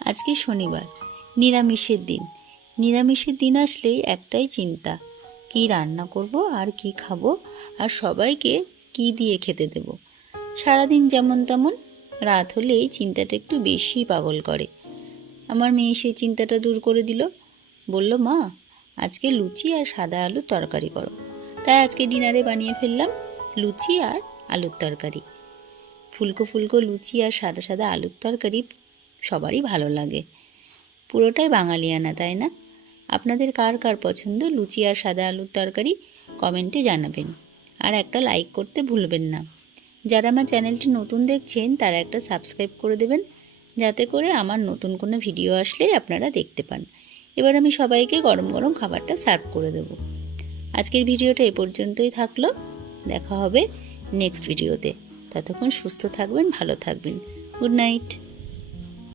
আজকে শনিবার, নিরামিষের দিন। নিরামিষের দিন আসলেই একটাই চিন্তা, কি রান্না করব আর কি খাবো, আর সবাইকে কি দিয়ে খেতে দেব। সারাদিন যেমন তেমন, রাত হলেই চিন্তাটা একটু বেশি পাগল করে। আমার মেয়ে সেই চিন্তাটা দূর করে দিল। বলল, মা আজকে লুচি আর সাদা আলুর তরকারি করো। তাই আজকে ডিনারে বানিয়ে ফেললাম লুচি আর আলুর তরকারি। ফুলকো ফুলকো লুচি আর সাদা সাদা আলুর তরকারি সবারই ভালো লাগে। পুরোটাই বাঙালিয়ানা, তাই না? আপনাদের কার কার পছন্দ লুচি আর সাদা আলুর তরকারি কমেন্টে জানাবেন। আর একটা লাইক করতে ভুলবেন না। যারা আমার চ্যানেলটি নতুন দেখছেন তারা একটা সাবস্ক্রাইব করে দেবেন, যাতে করে আমার নতুন কোনো ভিডিও আসলেই আপনারা দেখতে পান। এবার আমি সবাইকে গরম গরম খাবারটা সার্ভ করে দেব। আজকের ভিডিওটা এ পর্যন্তই থাকলো। দেখা হবে নেক্সট ভিডিওতে। ততক্ষণ সুস্থ থাকবেন, ভালো থাকবেন। Good night.